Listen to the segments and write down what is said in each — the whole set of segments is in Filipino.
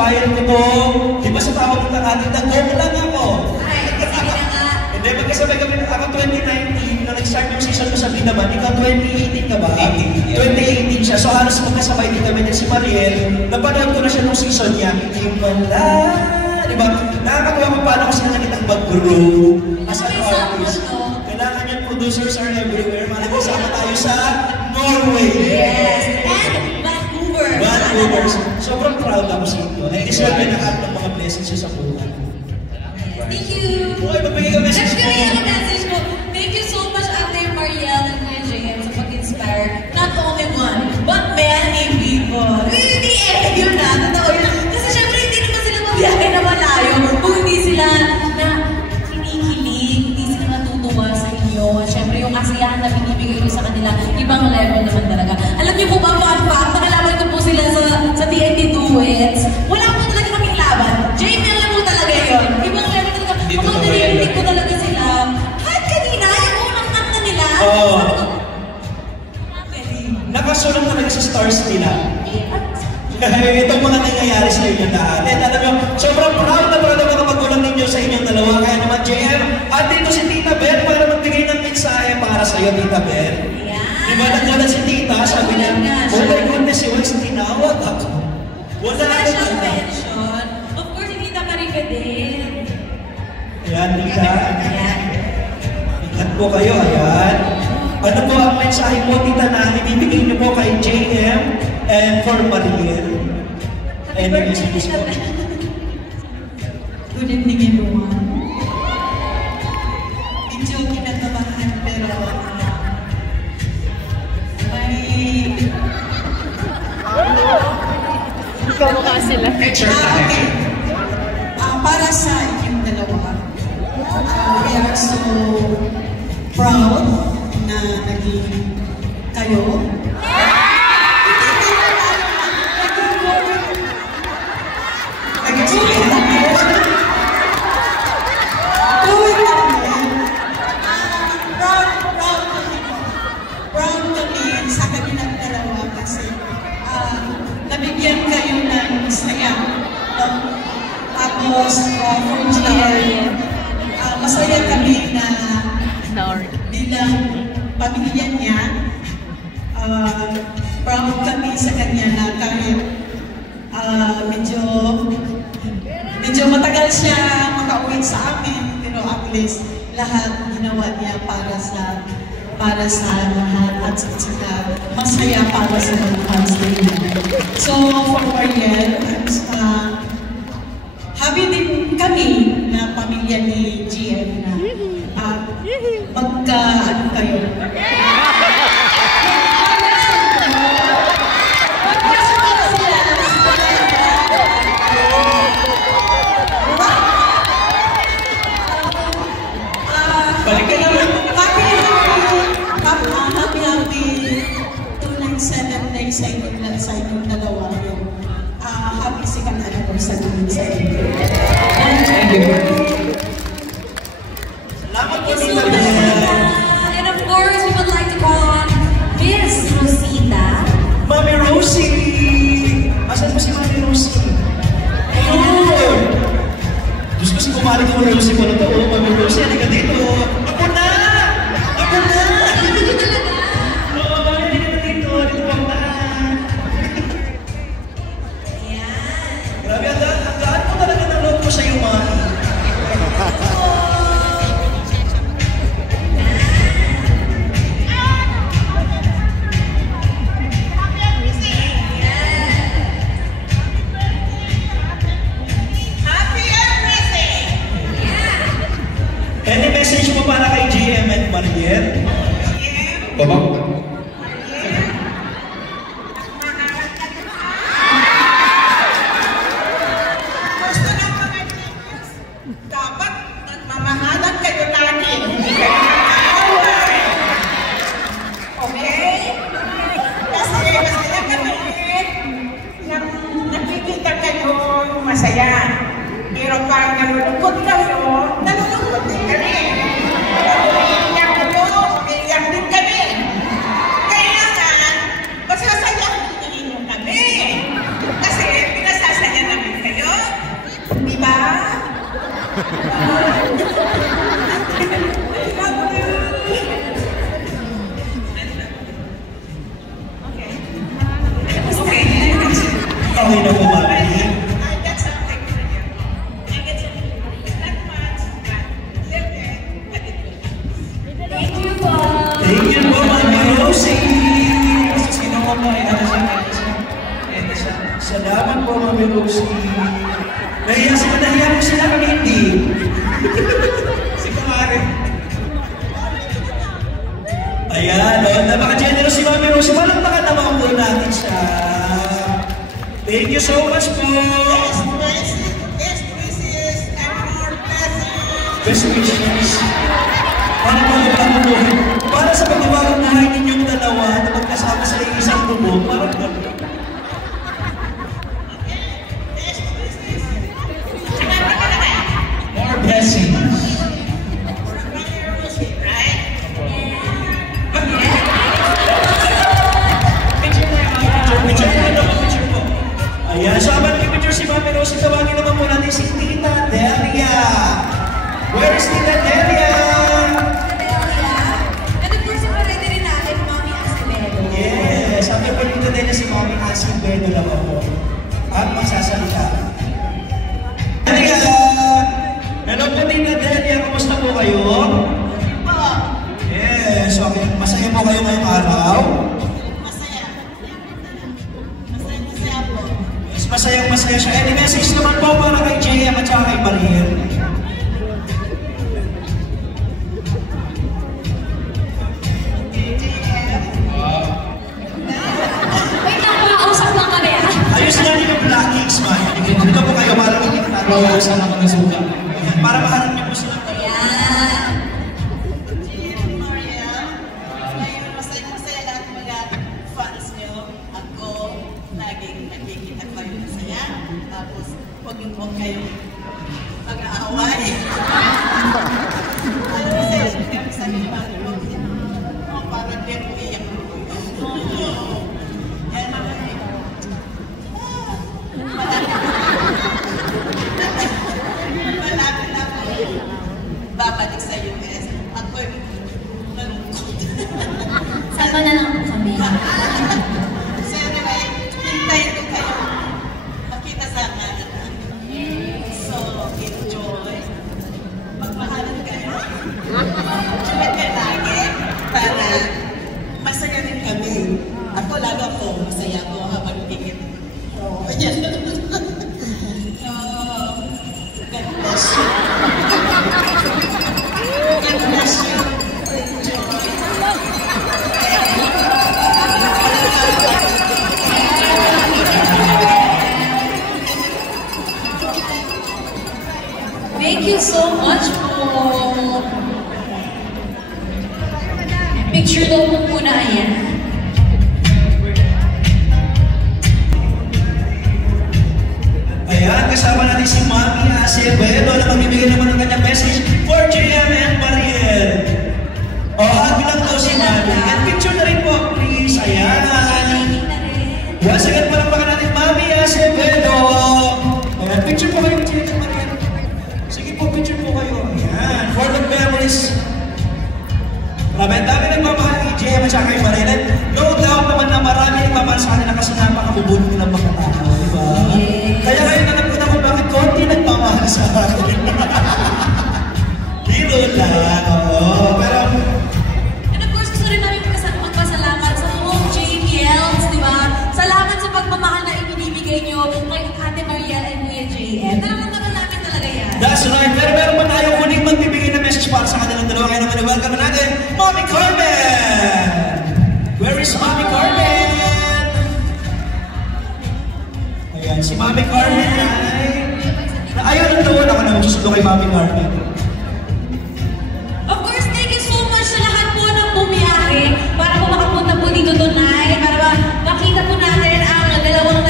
kasabayan ko to. Di ba sa tawag ng ating nag-go lang ako? Ay, sige na nga. Hindi, magkasabay kami ako 2019, na nag-start yung season ko sa Binaban. Ikaw 2018 ka ba? 2018 siya. So halos magkasabay din kami din si Mariel. Napanood ko na siya nung season niya. Yung wala. Di ba? Nakakatuwa kung paano ko sila nakitang mag-grow as an artist. Kailangan yung producers are everywhere. Malamang tayo sa Norway. Yes. And Vancouver. Sobrang proud ako sa inyo. I deserve na lahat ng mga blessings sa buhay. Thank you. Okay, magbigay ka message mo. Magbigay ka message mo. Thank you so much, Ate Mariel and Kuya JM, sa pag-inspire. Not only one, but many people. Hindi yun na. Totoo yun. Kasi syempre, hindi naman sila mabiyahe na malayo. Kung hindi sila na kinikilig, hindi sila natutuwa sa inyo. Syempre, yung kasiyahan na binibigay nyo sa kanila, ibang level naman talaga. Alam niyo po ba, fun fact, nakalaban ko po sila sa TNT Duets. Wala po talaga kaming laban. JML na po talaga yun. Ibang level talaga. Mga narinig ko talaga sila. Kahit kanina, yung unang kanta nila. Oo. Nakasulong talaga sa stars nila. Itong mga nangyayari sa inyo lahat. And alam mo, sobrang proud na mga magulang ninyo sa inyong dalawa. Kaya naman, JM, at dito si Tita Ben para magbigay ng mensahe para sa iyo, Tita Ben. Diba nagwala si Tita, sabi niya, oh my goodness, si Wes, tinawag ako. Wala na siyang mention. Of course, si Tita Marica din. Ayan, Tita. Ingat po kayo, ayan. Ano po ang mensahe mo, Tita, na ibibigay niyo po kay JM and for Mariel? And yung message po. Good evening, everyone. Medyo kinatabahan, pero ikaw mukha sila. Okay. Para sa inyong dalawa, we are so proud na naging kayo. Proud kami sa kanilang dalawa kasi nabigyan kayo ng saya. Tapos, for GR, masaya kami na bilang pamilya niya, proud kami sa kanya na kahit medyo matagal siya makauwi sa amin, pero at least lahat ginawa niya para sa lahat at saka masaya para sa mga fans niya. So, for Mariel, happy din kami na pamilya ni GM na magka-ano kayo. Sa inyong dalawa yung happy second anniversary sa inyo. Thank you. Salamat po, Tita Ben. And of course, we would like to call on Miss Rosita. Mami Rosie! Asan mo si Mami Rosie? Ayun! Diyos ko si kumari ko Mami Rosie ko na to. Mami Rosie, halika dito. Ako na! Ako na! Okay na po, Mami. I got something for you. I got something. Not much, but little, but it will. Thank you po. Thank you po, Mami Rosie. Sino ko po? Ito siya. Salamat po, Mami Rosie. Nahiya mo sila kami hindi. Si Kumare. Ayan, napaka-generous si Mami Rosie. Palakpakan naman po natin siya. Thank you so much po. Best wishes, and more blessings. Best wishes. Para sa pagkabagong nahay ninyong dalawa na magkasama sa isang grupo, parang gano'n. Best wishes. More blessings. For Mami Rosie, right? Picture po. Ayan, so habang nag-picture si Mami Rosie, tawagin naman po natin si Tita Delia. Where is Tita Delia? And of course, ready rin natin, Mami Acevedo. Yes, sabi po dito din na si Mami Acevedo lang ako. At magsasalita. Delia! Hello po Tita Delia, kumusta po kayo? Yes, so masaya po kayo ngayong araw? Masaya. Masaya po. Yes, masaya siya. Any message naman po para kay JM at saka kay Mariel? Wait lang, makausap lang kami ah. Ayos nga niyo yung Black Kings, man. Dito po kayo para makikita. Bawasan ako ng suka. Para maharap niyo po sila. Ayan. Maria, ngayon masaya lahat mga fans niyo. Ako, laging nakikita ko yung masaya. Tapos, huwag kayong mag-aaway. Alam mo, masaya kami sa inyo. Parang di ako iyak. Yan naman eh. Malapit na ako. Babalik sa US. Ako'y malungkot. Sama na lang po kami. So anyway, hintayin ko kayo makita sa Canada. So, enjoy. Magmahalan kayo. Enjoy kayo lagi para masaya rin kami. Ako lalo ako, masaya ako habang tingin. Oh, yan. God bless you. God bless you. Thank you so much po. Picture daw po muna yan. Ayan, kasama natin si Mami Acevedo na magbibigay naman ng kanyang message for JM and Mariel. O, happy lang daw si Mami. And picture na rin po, please. Ayan. Once again, palakpakan natin Mami Acevedo. Ayan, picture po kayo, JM and Mariel. Sige po, picture po kayo. Ayan, for the memories. Dami nagmamahal kay JM at saka kay Mariel. And no doubt naman na marami nagmamahal sa kanila kasi napakabubuti ng mga tao, di ba? Kaya kayo nanapunta kung bakit konti nagmamahal sa akin. Biro lang, oo. Pero, And of course, gusto rin namin magpasalamat sa buong JPLs, di ba? Salamat sa pagmamahal na ibinibigay nyo kay Ate Mariel and Kuya JM. Nararamdaman namin talaga yan. that's right. Pero meron pa tayo kuning magbibigay ng message para sa kanilang dalawa. Kaya naman welcome natin, Mami Carmen! Where is Mami Carmen? Ayan, si Mami Carmen ay... Ayaw na doon ako na magsusundo kay Mami Carmen. Of course, thank you so much sa lahat po ng bumiyahe para po makapunta po dito tonight, para makita po natin ang dalawang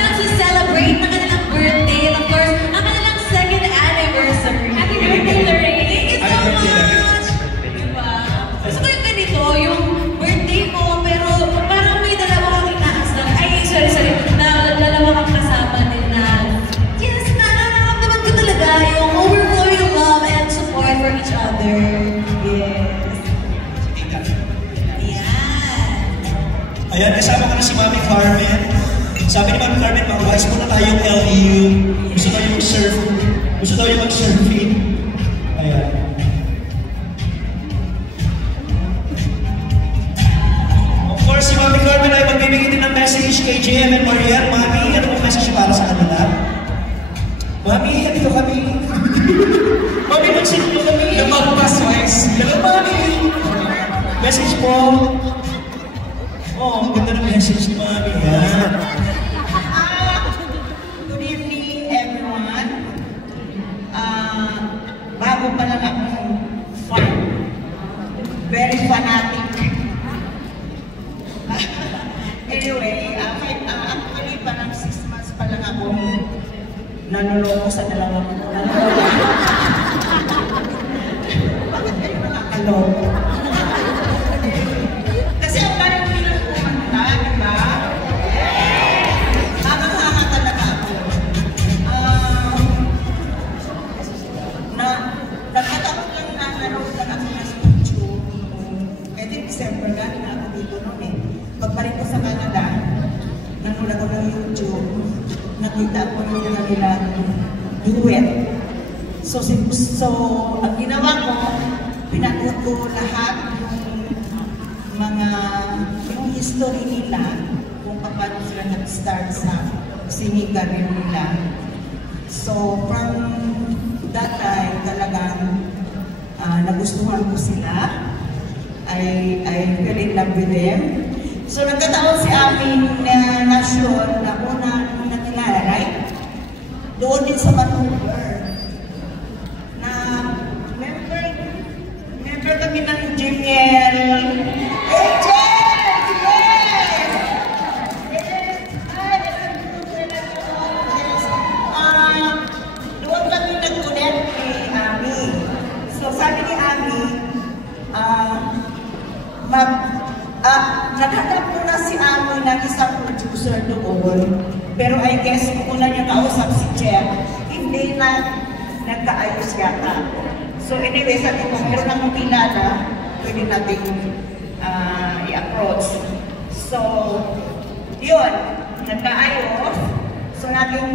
nag-celebrate ng kanilang birthday and of course, ang kanilang second anniversary. Happy birthday, Lorraine! Thank you so much! Diba? Gusto ko yung ganito, yung birthday ko, pero parang may dalawa kang inaasal. Ay, sorry, na dalawa kang kasama din na yes, nararamdaman ko Ayan, kasama ko na si Mami Carmen. Sabi ni Mami Carmen, mag-wise muna tayong LU. Gusto daw yung surf. Gusto daw yung mag-surfing. Ayan. Of course, si Mami Carmen ay magbibigay din ng message kay JM and Mariel. Mami, ano pong message para sa kanila? Mami, dito kami. Mami, nag-send mo kami. Magpas-wise. Hello, Mami. Message po. Oh, ang ganda ng message ni Mami. Yan. Good evening, everyone. Bago pa lang ako fan. Very fanatic. Anyway, actually parang 6 months pa lang ako nanuloko sa dalawa ko. Bakit kayo nakakaloko? Kasi ang parang bilang kumanta, di ba? Nakakaka talaga ako. Nagkataon lang na naroon lang ako ng YouTube. Pwede December na ako dito noon eh. Pagbalik ko sa Canada, nanood ako ng YouTube. Nakita ko yung kanilang duet. So, ang ginawa ko, pinanood ko lahat yung history nila, kung paano sila nag-start sa singing career nila. So, from that time, talagang nagustuhan ko sila. I fell in love with them. So, nagkataon si amin na sure na una nakilala, right? Doon din sa Vancouver. Na member kami ng Jingle. Doon kami nag-connect kay Ami. So, sabi ni Ami, naghanap ko na si Ami ng isang producer doon. Pero I guess kung una niya kausap si Jeff, hindi na nagkaayos yata. So anyway, sabi ko, meron akong kilala, pwede natin i-approach. So, yun, nagkaayos. So naging,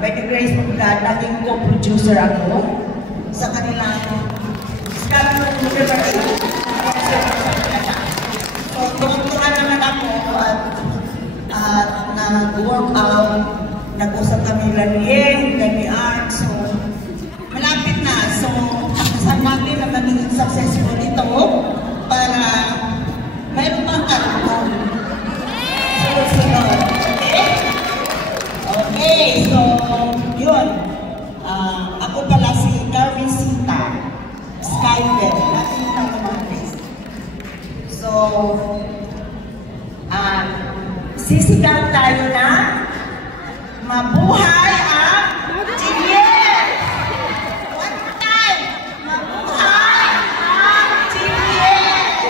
by the grace of God, naging co-producer ako sa kanilang So, tungtungan naman ako at nag-work out, nag-usap kami Laniel, ni Art, so malapit na. So, saan natin na magiging successful ito para mayroon pang karton. Sunod. Okay, so, yun. Ako pala si Carmen Sita, Skyler, nakita ko mga guys. So, sisigaw tayo na mabuhay ang Jingle! One time! Mabuhay ang Jingle!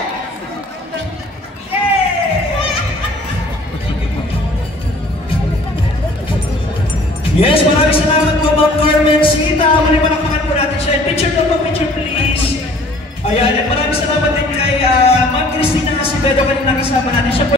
Yes, maraming salamat po, Ma'am Carmen Sita. Muli palakpakan po natin siya. Picture na po, picture please. Ayan, at maraming salamat din kay Ma'am Christina Acevedo, kanina kasama natin siya.